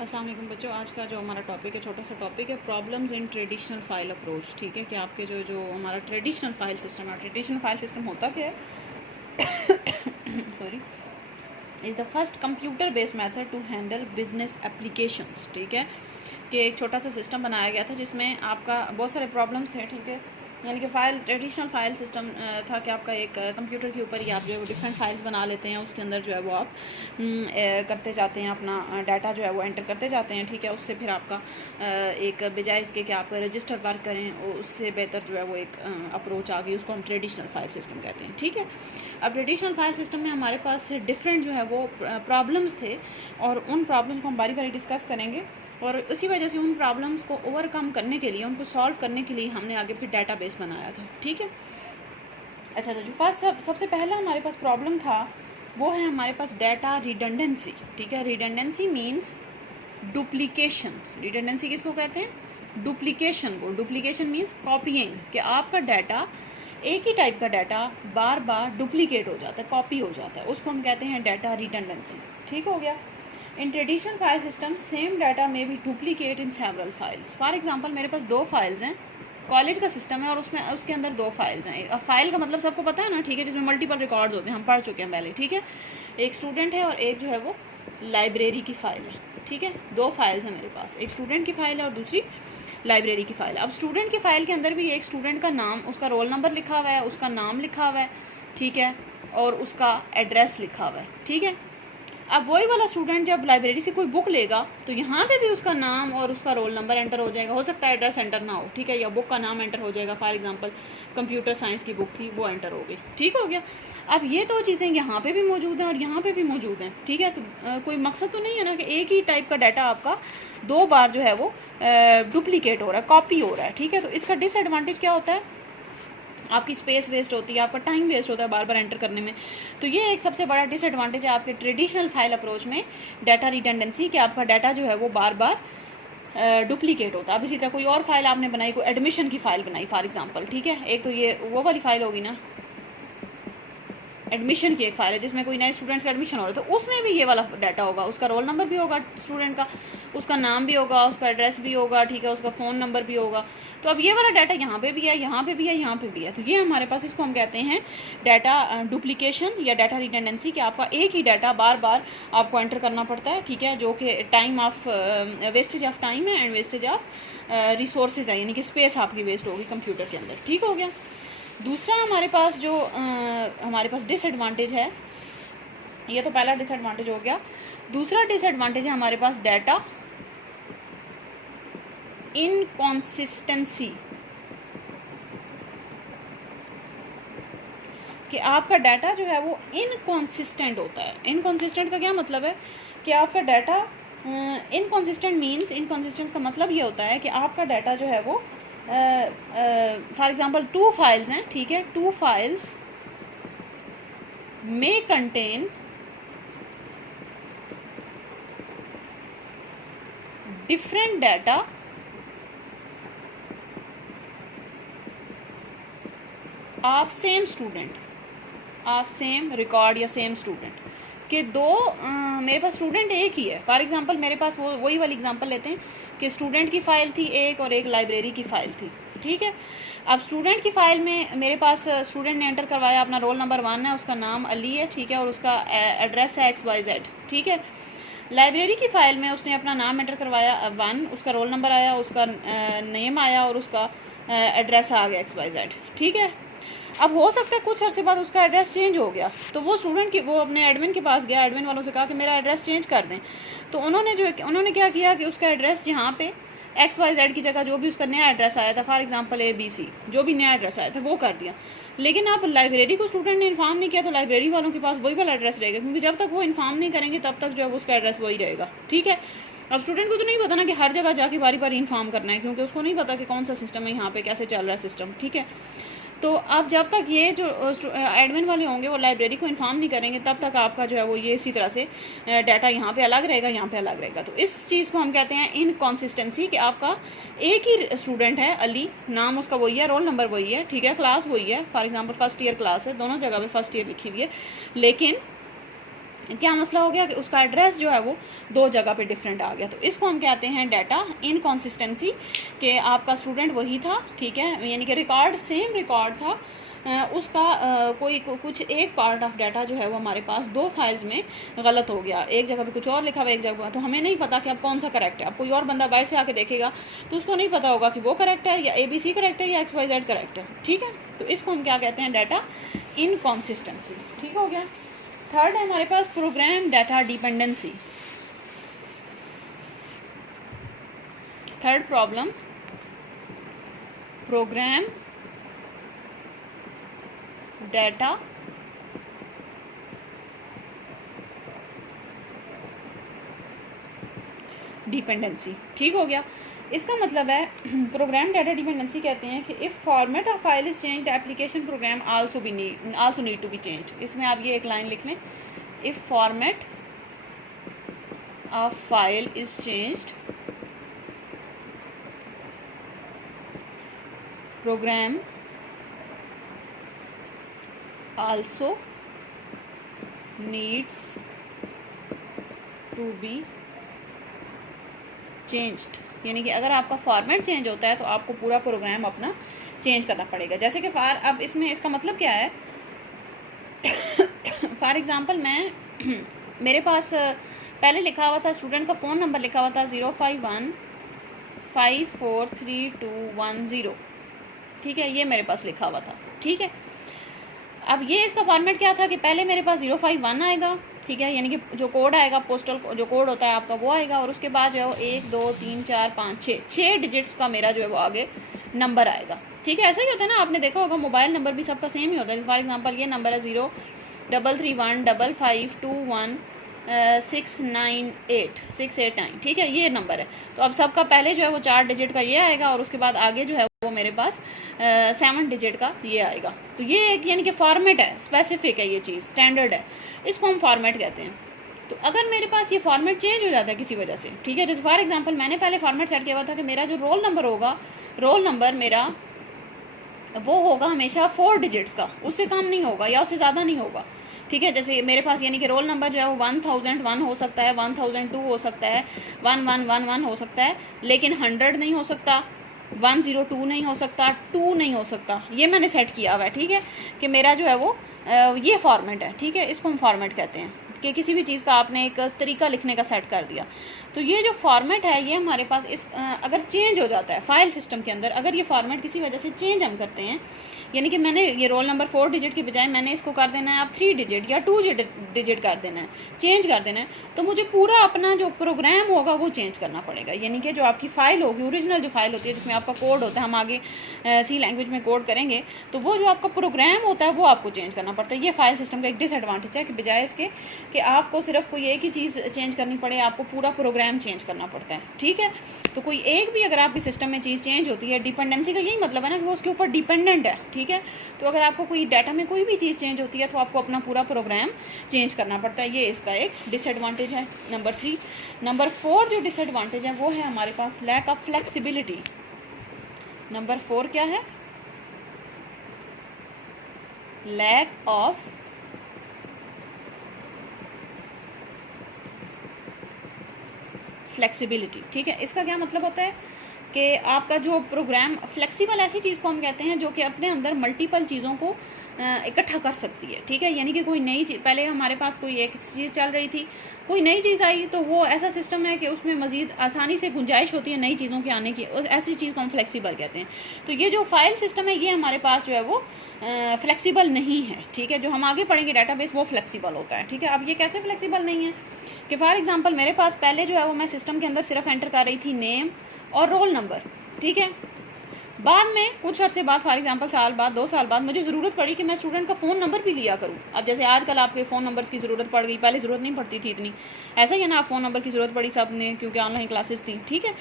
अस्सलाम वालेकुम बच्चों। आज का जो हमारा टॉपिक है, छोटा सा टॉपिक है, problems in traditional file approach. ठीक है कि आपके जो जो हमारा ट्रेडिशनल फाइल सिस्टम है, ट्रेडिशनल फाइल सिस्टम होता क्या है sorry, is the first computer based method to handle business applications. ठीक है कि एक छोटा सा सिस्टम बनाया गया था जिसमें आपका बहुत सारे प्रॉब्लम्स थे। ठीक है, यानी कि फ़ाइल ट्रेडिशनल फ़ाइल सिस्टम था कि आपका एक कंप्यूटर के ऊपर ही आप जो है वो डिफरेंट फाइल्स बना लेते हैं, उसके अंदर जो है वो आप करते जाते हैं, अपना डाटा जो है वो एंटर करते जाते हैं। ठीक है, उससे फिर आपका एक बजाय इसके कि आप रजिस्टर वर्क करें, उससे बेहतर जो है वो एक अप्रोच आ गई, उसको हम ट्रेडिशनल फाइल सिस्टम कहते हैं। ठीक है, अब ट्रेडिशनल फाइल सिस्टम में हमारे पास डिफरेंट जो है वो प्रॉब्लम्स थे और उन प्रॉब्लम्स को हम बारी बारी डिस्कस करेंगे और उसी वजह से उन प्रॉब्लम्स को ओवरकम करने के लिए, उनको सॉल्व करने के लिए हमने आगे फिर डाटाबेस बनाया था। ठीक है, अच्छा, तो जो फर्स्ट सबसे पहला हमारे पास प्रॉब्लम था वो है हमारे पास डाटा रिडंडेंसी। ठीक है, रिडंडेंसी मीन्स डुप्लीकेशन। रिडंडेंसी किसको कहते हैं? डुप्लीकेशन को। डुप्लीकेशन मीन्स कॉपीइंग, कि आपका डाटा, एक ही टाइप का डाटा बार बार डुप्लीकेट हो जाता है, कॉपी हो जाता है, उसको हम कहते हैं डाटा रिडंडेंसी। ठीक हो गया। इन traditional file system same data में भी duplicate in several files. For example, मेरे पास दो फाइल्स हैं, कॉलेज का सिस्टम है और उसमें उसके अंदर दो फाइल्स हैं। अब फाइल का मतलब सबको पता है ना, ठीक है, जिसमें मल्टीपल रिकॉर्ड्स होते हैं, हम पढ़ चुके हैं पहले। ठीक है, एक स्टूडेंट है और एक जो है वो लाइब्रेरी की फ़ाइल है। ठीक है, दो फाइल्स हैं मेरे पास, एक स्टूडेंट की फ़ाइल है और दूसरी लाइब्रेरी की फ़ाइल है। अब स्टूडेंट की फ़ाइल के अंदर भी एक स्टूडेंट का नाम, उसका रोल नंबर लिखा हुआ है, उसका नाम लिखा हुआ है, ठीक है, और उसका एड्रेस लिखा हुआ है। ठीक है, अब वही वाला स्टूडेंट जब लाइब्रेरी से कोई बुक लेगा तो यहाँ पे भी उसका नाम और उसका रोल नंबर एंटर हो जाएगा। हो सकता है एड्रेस एंटर ना हो, ठीक है, या बुक का नाम एंटर हो जाएगा। फॉर एग्जांपल कंप्यूटर साइंस की बुक थी, वो एंटर हो गई। ठीक हो गया। अब ये दो चीज़ें यहाँ पे भी मौजूद हैं और यहाँ पे भी मौजूद हैं। ठीक है, तो कोई मकसद तो नहीं है ना कि एक ही टाइप का डाटा आपका दो बार जो है वो डुप्लीकेट हो रहा है, कॉपी हो रहा है। ठीक है, तो इसका डिसएडवांटेज क्या होता है? आपकी स्पेस वेस्ट होती है, आपका टाइम वेस्ट होता है बार बार एंटर करने में। तो ये एक सबसे बड़ा डिसएडवांटेज है आपके ट्रेडिशनल फाइल अप्रोच में, डाटा रिडंडेंसी, कि आपका डाटा जो है वो बार बार डुप्लीकेट होता है। अब इसी तरह कोई और फाइल आपने बनाई, कोई एडमिशन की फ़ाइल बनाई फॉर एग्जांपल, ठीक है, एक तो ये वो वाली फ़ाइल होगी ना, एडमिशन की एक फ़ाइल है जिसमें कोई नए स्टूडेंट्स का एडमिशन हो रहा है, तो उसमें भी ये वाला डाटा होगा, उसका रोल नंबर भी होगा स्टूडेंट का, उसका नाम भी होगा, उसका एड्रेस भी होगा, ठीक है, उसका फ़ोन नंबर भी होगा। तो अब ये वाला डाटा यहाँ पे भी है, यहाँ पे भी है, यहाँ पे भी है, तो ये हमारे पास, इसको हम कहते हैं डाटा डुप्लीकेशन या डाटा रिडंडेंसी, कि आपका एक ही डाटा बार बार आपको एंटर करना पड़ता है। ठीक है, जो कि time of wastage of time है एंड वेस्टेज ऑफ रिसोर्सेज है, यानी कि स्पेस आपकी वेस्ट होगी कंप्यूटर के अंदर। ठीक हो गया। दूसरा हमारे पास जो हमारे पास डिसएडवांटेज है, ये तो पहला डिसएडवांटेज हो गया। दूसरा डिसएडवांटेज है हमारे पास डाटा इनकॉन्सिस्टेंसी, कि आपका डाटा जो है वो इनकॉन्सिस्टेंट होता है। इनकॉन्सिस्टेंट का क्या मतलब है? कि आपका डाटा इनकॉन्सिस्टेंट मीन्स, इनकॉन्सिस्टेंस का मतलब ये होता है कि आपका डाटा जो है वो फॉर एग्जांपल टू फाइल्स हैं, ठीक है, टू फाइल्स में contain different data of same student, of same record या सेम स्टूडेंट, के दो मेरे पास स्टूडेंट एक ही है। फॉर एग्जांपल मेरे पास वही वाली एग्जांपल लेते हैं कि स्टूडेंट की फ़ाइल थी एक और एक लाइब्रेरी की फ़ाइल थी। ठीक है, अब स्टूडेंट की फ़ाइल में मेरे पास स्टूडेंट ने एंटर करवाया, अपना रोल नंबर 1 है, उसका नाम अली है, ठीक है, और उसका एड्रेस है XYZ। ठीक है, लाइब्रेरी की फ़ाइल में उसने अपना नाम एंटर करवाया 1, उसका रोल नंबर आया, उसका नेम आया और उसका एड्रेस आ गया XYZ। ठीक है, अब हो सकता है कुछ अर्से बाद उसका एड्रेस चेंज हो गया, तो वो स्टूडेंट की, वो अपने एडमिन के पास गया, एडमिन वालों से कहा कि मेरा एड्रेस चेंज कर दें। तो उन्होंने क्या किया कि उसका एड्रेस यहाँ पे XYZ की जगह जो भी उसका नया एड्रेस आया था, फॉर एग्जांपल ABC, जो भी नया एड्रेस आया था वो कर दिया। लेकिन अब लाइब्रेरी को स्टूडेंट ने इन्फॉर्म नहीं किया, तो लाइब्रेरी वालों के पास वही वाला एड्रेस रहेगा, क्योंकि जब तक वो इन्फॉर्म नहीं करेंगे तब तक जो है उसका एड्रेस वही रहेगा। ठीक है, अब स्टूडेंट को तो नहीं पता ना कि हर जगह जाके बारी बारी इन्फॉर्म करना है, क्योंकि उसको नहीं पता कि कौन सा सिस्टम है, यहाँ पे कैसे चल रहा है सिस्टम। ठीक है, तो अब जब तक ये जो एडमिन वाले होंगे वो लाइब्रेरी को इन्फॉर्म नहीं करेंगे, तब तक आपका जो है वो ये इसी तरह से डाटा यहाँ पे अलग रहेगा, यहाँ पे अलग रहेगा। तो इस चीज़ को हम कहते हैं इनकॉन्सिस्टेंसी, कि आपका एक ही स्टूडेंट है अली, नाम उसका वही है, रोल नंबर वही है, ठीक है, क्लास वही है, for example first year class है, दोनों जगह पे फर्स्ट ईयर लिखी हुई है, लेकिन क्या मसला हो गया कि उसका एड्रेस जो है वो 2 जगह पे डिफरेंट आ गया। तो इसको हम कहते हैं डाटा इनकॉन्सिस्टेंसी, कि आपका स्टूडेंट वही था, ठीक है, यानी कि रिकॉर्ड सेम रिकॉर्ड था, उसका कुछ एक पार्ट ऑफ डाटा जो है वो हमारे पास 2 फाइल्स में गलत हो गया, एक जगह पे कुछ और लिखा हुआ एक जगह, तो हमें नहीं पता कि अब कौन सा करेक्ट है। अब कोई और बंदा बाहर से आके देखेगा तो उसको नहीं पता होगा कि वो करेक्ट है या ABC करेक्ट है या XYZ करेक्ट है, ठीक है। तो इसको हम क्या कहते हैं, डाटा इनकॉन्सिस्टेंसी, ठीक हो गया। थर्ड है हमारे पास program data dependency. Third problem, program data dependency, ठीक हो गया। इसका मतलब है प्रोग्राम डाटा डिपेंडेंसी कहते हैं कि if format of file is change the application program also need to be changed. इसमें आप ये एक लाइन लिख लें, if format of file is changed program also needs to be changed. यानी कि अगर आपका फॉर्मेट चेंज होता है तो आपको पूरा प्रोग्राम अपना चेंज करना पड़ेगा। जैसे कि अब इसमें इसका मतलब क्या है, फॉर एग्ज़ाम्पल मैं मेरे पास पहले लिखा हुआ था, स्टूडेंट का फ़ोन नंबर लिखा हुआ था 0515433210, ठीक है, ये मेरे पास लिखा हुआ था, ठीक है। अब ये इसका फॉर्मेट क्या था कि पहले मेरे पास 051 आएगा, ठीक है, यानी कि जो कोड आएगा, पोस्टल जो कोड होता है आपका वो आएगा, और उसके बाद जो है वो 1 2 3 4 5 6 डिजिट्स का मेरा जो है वो आगे नंबर आएगा, ठीक है। ऐसा ही होता है ना, आपने देखा होगा मोबाइल नंबर भी सबका सेम ही होता है। फॉर एग्जांपल ये नंबर है 03155521698689, ठीक है, ये नंबर है। तो अब सबका पहले जो है वो 4 डिजिट का ये आएगा, और उसके बाद आगे जो है वो मेरे पास 7 डिजिट का ये आएगा। तो ये एक यानी कि फॉर्मेट है, स्पेसिफिक है, ये चीज़ स्टैंडर्ड है, इसको हम फॉर्मेट कहते हैं। तो अगर मेरे पास ये फॉर्मेट चेंज हो जाता है किसी वजह से, ठीक है, जैसे फॉर एग्जांपल मैंने पहले फॉर्मेट सेट किया हुआ था कि मेरा जो रोल नंबर होगा, रोल नंबर मेरा वो होगा हमेशा 4 डिजिट्स का, उससे कम नहीं होगा या उससे ज़्यादा नहीं होगा, ठीक है। जैसे मेरे पास यानी कि रोल नंबर जो है वो 1001 हो सकता है, 1002 हो सकता है, 1111 हो सकता है, लेकिन 100 नहीं हो सकता, 102 नहीं हो सकता, 2 नहीं हो सकता। ये मैंने सेट किया हुआ है, ठीक है, कि मेरा जो है वो ये फॉर्मेट है, ठीक है, इसको हम फॉर्मेट कहते हैं कि किसी भी चीज़ का आपने एक तरीका लिखने का सेट कर दिया। तो ये जो फॉर्मेट है ये हमारे पास अगर चेंज हो जाता है फाइल सिस्टम के अंदर, अगर ये फॉर्मेट किसी वजह से चेंज हम करते हैं, यानी कि मैंने ये रोल नंबर 4 डिजिट की बजाय मैंने इसको कर देना है आप 3 डिजिट या 2 डिजिट कर देना है, चेंज कर देना है, तो मुझे पूरा अपना जो प्रोग्राम होगा वो चेंज करना पड़ेगा। यानी कि जो आपकी फ़ाइल होगी, ओरिजिनल जो फाइल होती है जिसमें आपका कोड होता है, हम आगे सी लैंग्वेज में कोड करेंगे, तो वो जो आपका प्रोग्राम होता है वो आपको चेंज करना पड़ता है। ये फाइल सिस्टम का एक डिसएडवांटेज है कि बजाय इसके कि आपको सिर्फ कोई एक ही चीज़ चेंज करनी पड़े, आपको पूरा प्रोग्राम चेंज करना पड़ता है, ठीक है। तो कोई एक भी अगर आपके सिस्टम में चीज़ चेंज होती है, डिपेंडेंसी का यही मतलब है ना कि वो उसके ऊपर डिपेंडेंट है, ठीक है। तो अगर आपको कोई डाटा में कोई भी चीज़ चेंज होती है तो आपको अपना पूरा प्रोग्राम चेंज करना पड़ता है, ये इसका एक डिसएडवांटेज है, नंबर 3। नंबर 4 जो डिसएडवांटेज है वो है हमारे पास लैक ऑफ फ्लेक्सिबिलिटी। नंबर 4 क्या है, लैक ऑफ फ्लेक्सिबिलिटी, ठीक है। इसका क्या मतलब होता है कि आपका जो प्रोग्राम फ्लेक्सिबल ऐसी चीज़ को हम कहते हैं जो कि अपने अंदर मल्टीपल चीज़ों को इकट्ठा कर सकती है, ठीक है। यानी कि कोई नई चीज़, पहले हमारे पास कोई एक चीज़ चल रही थी, कोई नई चीज़ आई, तो वो ऐसा सिस्टम है कि उसमें मज़ीद आसानी से गुंजाइश होती है नई चीज़ों के आने की, ऐसी चीज़ को हम फ्लेक्सिबल कहते हैं। तो ये जो फाइल सिस्टम है ये हमारे पास जो है वो फ्लेक्सिबल नहीं है, ठीक है। जो हम आगे पढ़ेंगे डाटाबेस वो फ्लेक्सिबल होता है, ठीक है। अब ये कैसे फ्लेक्सिबल नहीं है कि फॉर एग्जांपल मेरे पास पहले जो है वो मैं सिस्टम के अंदर सिर्फ एंटर कर रही थी नेम और रोल नंबर, ठीक है। बाद में कुछ अर्से बाद, फॉर एग्जांपल साल बाद, 2 साल बाद, मुझे ज़रूरत पड़ी कि मैं स्टूडेंट का फ़ोन नंबर भी लिया करूं। अब जैसे आजकल आपके फ़ोन नंबर्स की ज़रूरत पड़ गई, पहले ज़रूरत नहीं पड़ती थी इतनी, ऐसा ही है ना, आप फ़ोन नंबर की ज़रूरत पड़ी सब ने क्योंकि ऑनलाइन क्लासेस थी, ठीक है।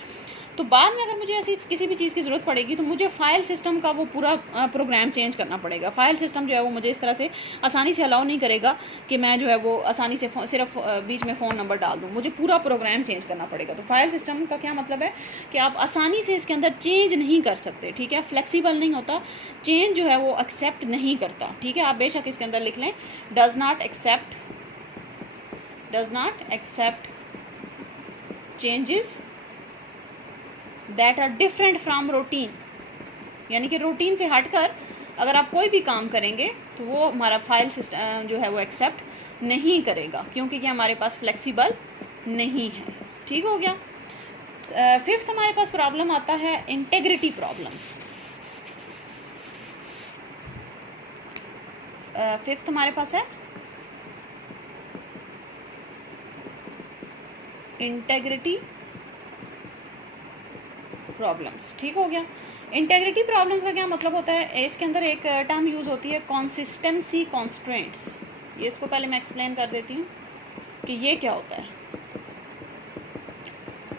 तो बाद में अगर मुझे ऐसी किसी भी चीज़ की ज़रूरत पड़ेगी तो मुझे फ़ाइल सिस्टम का वो पूरा प्रोग्राम चेंज करना पड़ेगा। फ़ाइल सिस्टम जो है वो मुझे इस तरह से आसानी से अलाउ नहीं करेगा कि मैं जो है वो आसानी से सिर्फ बीच में फ़ोन नंबर डाल दूँ, मुझे पूरा प्रोग्राम चेंज करना पड़ेगा। तो फ़ाइल सिस्टम का क्या मतलब है कि आप आसानी से इसके अंदर चेंज नहीं कर सकते, ठीक है। फ्लेक्सिबल नहीं होता, चेंज जो है वो एक्सेप्ट नहीं करता, ठीक है। आप बेशक इसके अंदर लिख लें, does not accept does not accept changes that are different from routine, यानी कि रूटीन से हटकर अगर आप कोई भी काम करेंगे तो वो हमारा फाइल सिस्टम जो है वो एक्सेप्ट नहीं करेगा, क्योंकि ये हमारे पास फ्लेक्सिबल नहीं है। ठीक हो गया। फिफ्थ हमारे पास प्रॉब्लम आता है इंटेग्रिटी प्रॉब्लम्स। फिफ्थ हमारे पास है इंटेग्रिटी प्रॉब्लम्स। ठीक हो गया। इंटेग्रिटी प्रॉब्लम्स का क्या मतलब होता है, इसके अंदर एक टर्म यूज़ होती है कंसिस्टेंसी कॉन्स्ट्रेंट्स। ये इसको पहले मैं एक्सप्लेन कर देती हूँ कि ये क्या होता है।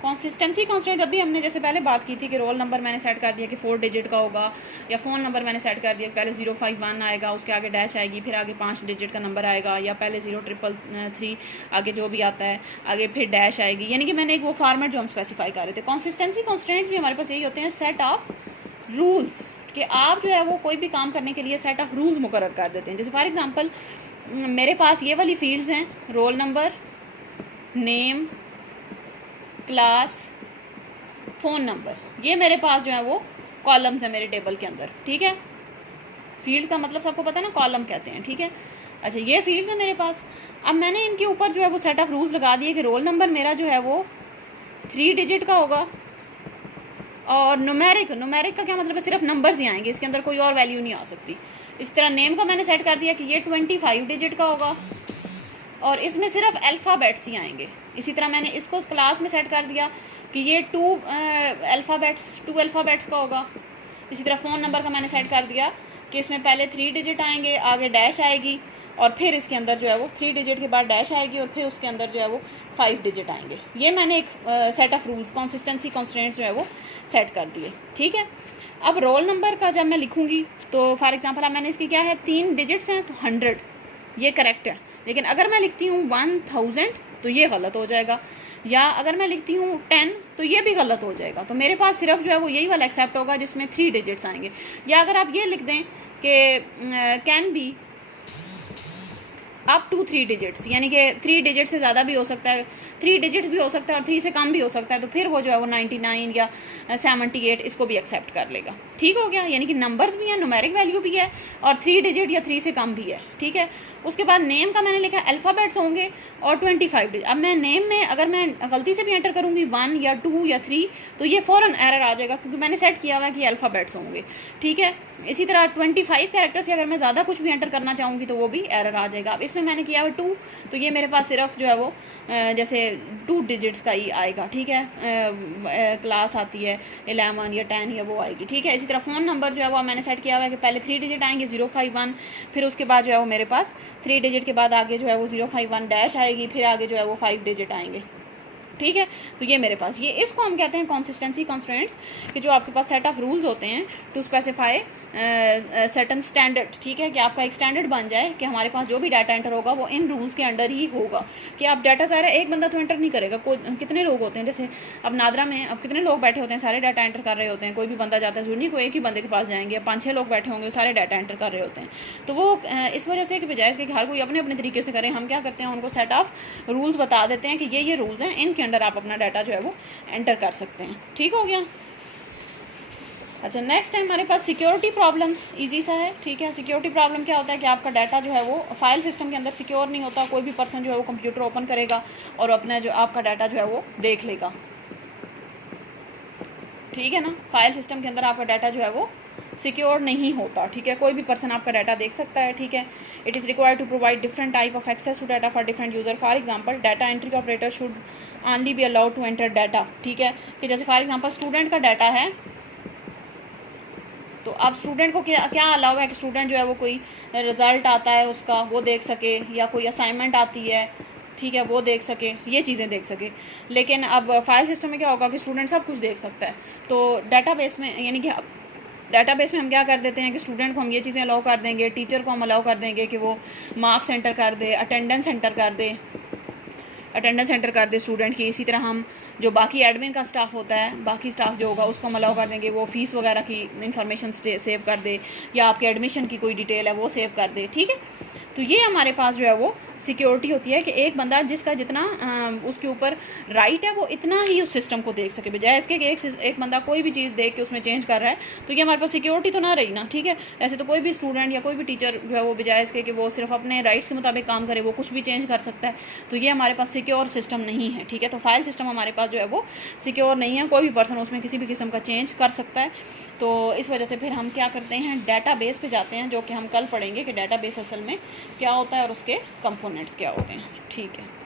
कंसिस्टेंसी कॉन्स्टेंट अभी हमने जैसे पहले बात की थी कि रोल नंबर मैंने सेट कर दिया कि 4 डिजिट का होगा, या फ़ोन नंबर मैंने सेट कर दिया कि पहले 051 आएगा, उसके आगे डैश आएगी, फिर आगे 5 डिजिट का नंबर आएगा, या पहले 0333 आगे जो भी आता है आगे फिर डैश आएगी, यानी कि मैंने एक वो फॉर्मेट जो हम स्पेसिफाई कर रहे थे। कंसिस्टेंसी कॉन्स्टेंट्स भी हमारे पास यही होते हैं, सेट ऑफ रूल्स, कि आप जो है वो कोई भी काम करने के लिए सेट ऑफ रूल्स मुकर्रर कर देते हैं। जैसे फॉर एग्जांपल मेरे पास ये वाली फील्ड्स हैं, roll number, name, class, phone number, ये मेरे पास जो है वो कॉलम्स है मेरे टेबल के अंदर। ठीक है, फील्ड्स का मतलब सबको पता है ना, कॉलम कहते हैं। ठीक है, अच्छा ये फील्ड्स है मेरे पास। अब मैंने इनके ऊपर जो है वो सेट ऑफ रूल्स लगा दिए कि रोल नंबर मेरा जो है वो 3 डिजिट का होगा, और न्यूमेरिक का क्या मतलब है, सिर्फ नंबर्स ही आएंगे, इसके अंदर कोई और वैल्यू नहीं आ सकती। इस तरह नेम का मैंने सेट कर दिया कि ये 25 डिजिट का होगा, और इसमें सिर्फ अल्फ़ाबेट्स ही आएंगे। इसी तरह मैंने इसको उस क्लास में सेट कर दिया कि ये 2 अल्फ़ाबेट्स का होगा। इसी तरह फ़ोन नंबर का मैंने सेट कर दिया कि इसमें पहले 3 डिजिट आएंगे, आगे डैश आएगी, और फिर इसके अंदर जो है वो 3 डिजिट के बाद डैश आएगी, और फिर उसके अंदर जो है वो 5 डिजिट आएंगे। ये मैंने एक set of rules, consistency constants जो है वो सेट कर दिए। ठीक है, अब रोल नंबर का जब मैं लिखूँगी तो फॉर एग्जांपल अब मैंने इसकी क्या है 3 डिजिट्स हैं तो 100, ये करेक्ट है। लेकिन अगर मैं लिखती हूँ 1000 तो ये गलत हो जाएगा, या अगर मैं लिखती हूँ 10 तो ये भी गलत हो जाएगा। तो मेरे पास सिर्फ जो है वो यही वाला एक्सेप्ट होगा जिसमें 3 डिजिट्स आएंगे। या अगर आप ये लिख दें कि can be up to 3 digits, यानी कि 3 डिजिट से ज़्यादा भी हो सकता है, 3 डिजिट्स भी हो सकता है और 3 से कम भी हो सकता है, तो फिर वो जो है वो 99 या 78 इसको भी एक्सेप्ट कर लेगा। ठीक हो गया, यानी कि नंबर्स भी हैं, न्यूमेरिक वैल्यू भी है, और 3 डिजिट या 3 से कम भी है। ठीक है, उसके बाद नेम का मैंने लिखा अल्फ़ाबेट्स होंगे और 25 डिजिट। अब मैं नेम में अगर मैं गलती से भी एंटर करूँगी 1 या 2 या 3 तो ये फ़ौरन एरर आ जाएगा, क्योंकि मैंने सेट किया हुआ है कि अल्फ़ाबेट्स होंगे। ठीक है, इसी तरह 25 कैरेक्टर से अगर मैं ज़्यादा कुछ भी एंटर करना चाहूँगी तो वो भी एरर आ जाएगा। अब इसमें मैंने किया हुआ 2, तो ये मेरे पास सिर्फ जो है वो जैसे 2 डिजिट्स का ही आएगा। ठीक है, क्लास आती है 11 या 10 या वो आएगी। ठीक है, इसी तरह फ़ोन नंबर जो है वो मैंने सेट किया हुआ है कि पहले 3 डिजिट आएंगे 051, फिर उसके बाद जो है वो मेरे पास 3 डिजिट के बाद आगे जो है वो 051 डैश आएगी, फिर आगे जो है वो 5 डिजिट आएंगे। ठीक है, तो ये मेरे पास ये इसको हम कहते हैं कंसिस्टेंसी कॉन्स्टेंट्स, कि जो आपके पास सेट ऑफ रूल्स होते हैं टू स्पेसिफाई सर्टन स्टैंडर्ड। ठीक है, कि आपका एक स्टैंडर्ड बन जाए कि हमारे पास जो भी डाटा एंटर होगा वो इन रूल्स के अंडर ही होगा, कि आप डाटा सारा एक बंदा तो एंटर नहीं करेगा। कोई कितने लोग होते हैं, जैसे अब नादरा में अब कितने लोग बैठे होते हैं, सारे डाटा एंटर कर रहे होते हैं। कोई भी बंदा जाता है जरूरी नहीं कोई एक ही बंदे के पास जाएंगे, 5-6 लोग बैठे होंगे सारे डाटा एंटर कर रहे होते हैं। तो वो इस वजह से कि बजाय इसके कि हर कोई अपने अपने तरीके से करें, हम क्या करते हैं उनको सेट ऑफ रूल्स बता देते हैं कि ये रूल्स हैं, इनके अंडर आप अपना डाटा जो है वो एंटर कर सकते हैं। ठीक हो गया। अच्छा, नेक्स्ट है हमारे पास सिक्योरिटी प्रॉब्लम्स। इजी सा है। ठीक है, सिक्योरिटी प्रॉब्लम क्या होता है कि आपका डाटा जो है वो फाइल सिस्टम के अंदर सिक्योर नहीं होता। कोई भी पर्सन जो है वो कंप्यूटर ओपन करेगा और अपना जो आपका डाटा जो है वो देख लेगा। ठीक है ना, फाइल सिस्टम के अंदर आपका डाटा जो है वो सिक्योर नहीं होता। ठीक है, कोई भी पर्सन आपका डाटा देख सकता है। ठीक है, it is required to provide different type of access to data for different user. For example data entry operator should only be allowed to enter data. ठीक है, कि जैसे फॉर एग्जांपल स्टूडेंट का डाटा है, तो अब स्टूडेंट को क्या अलाउ है कि स्टूडेंट जो है वो कोई रिज़ल्ट आता है उसका वो देख सके, या कोई असाइनमेंट आती है, ठीक है, वो देख सके, ये चीज़ें देख सके। लेकिन अब फाइल सिस्टम में क्या होगा कि स्टूडेंट सब कुछ देख सकता है। तो डाटाबेस में, यानी कि डाटाबेस में हम क्या कर देते हैं कि स्टूडेंट को हम ये चीज़ें अलाउ कर देंगे, टीचर को हम अलाउ कर देंगे कि वो मार्क्स एंटर कर दे, अटेंडेंस एंटर कर दे स्टूडेंट की। इसी तरह हम जो बाकी एडमिन का स्टाफ होता है, बाकी स्टाफ जो होगा उसको हम अलाउ कर देंगे वो फ़ीस वगैरह की इंफॉर्मेशन सेव कर दे, या आपके एडमिशन की कोई डिटेल है वो सेव कर दे। ठीक है, तो ये हमारे पास जो है वो सिक्योरिटी होती है कि एक बंदा जिसका जितना उसके ऊपर राइट है वो इतना ही उस सिस्टम को देख सके, बजाय इसके कि एक बंदा कोई भी चीज़ देख के उसमें चेंज कर रहा है, तो ये हमारे पास सिक्योरिटी तो ना रही ना, ठीक है। ऐसे तो कोई भी स्टूडेंट या कोई भी टीचर जो है वो बजाय इसके कि वो सिर्फ अपने राइट्स के मुताबिक काम करे, वो कुछ भी चेंज कर सकता है, तो ये हमारे पास सिक्योर सिस्टम नहीं है, ठीक है। तो फाइल सिस्टम हमारे पास जो है वो सिक्योर नहीं है, कोई भी पर्सन उसमें किसी भी किस्म का चेंज कर सकता है। तो इस वजह से फिर हम क्या करते हैं, डेटाबेस पे जाते हैं, जो कि हम कल पढ़ेंगे कि डेटाबेस असल में क्या होता है और उसके कंपोनेंट्स क्या होते हैं, ठीक है।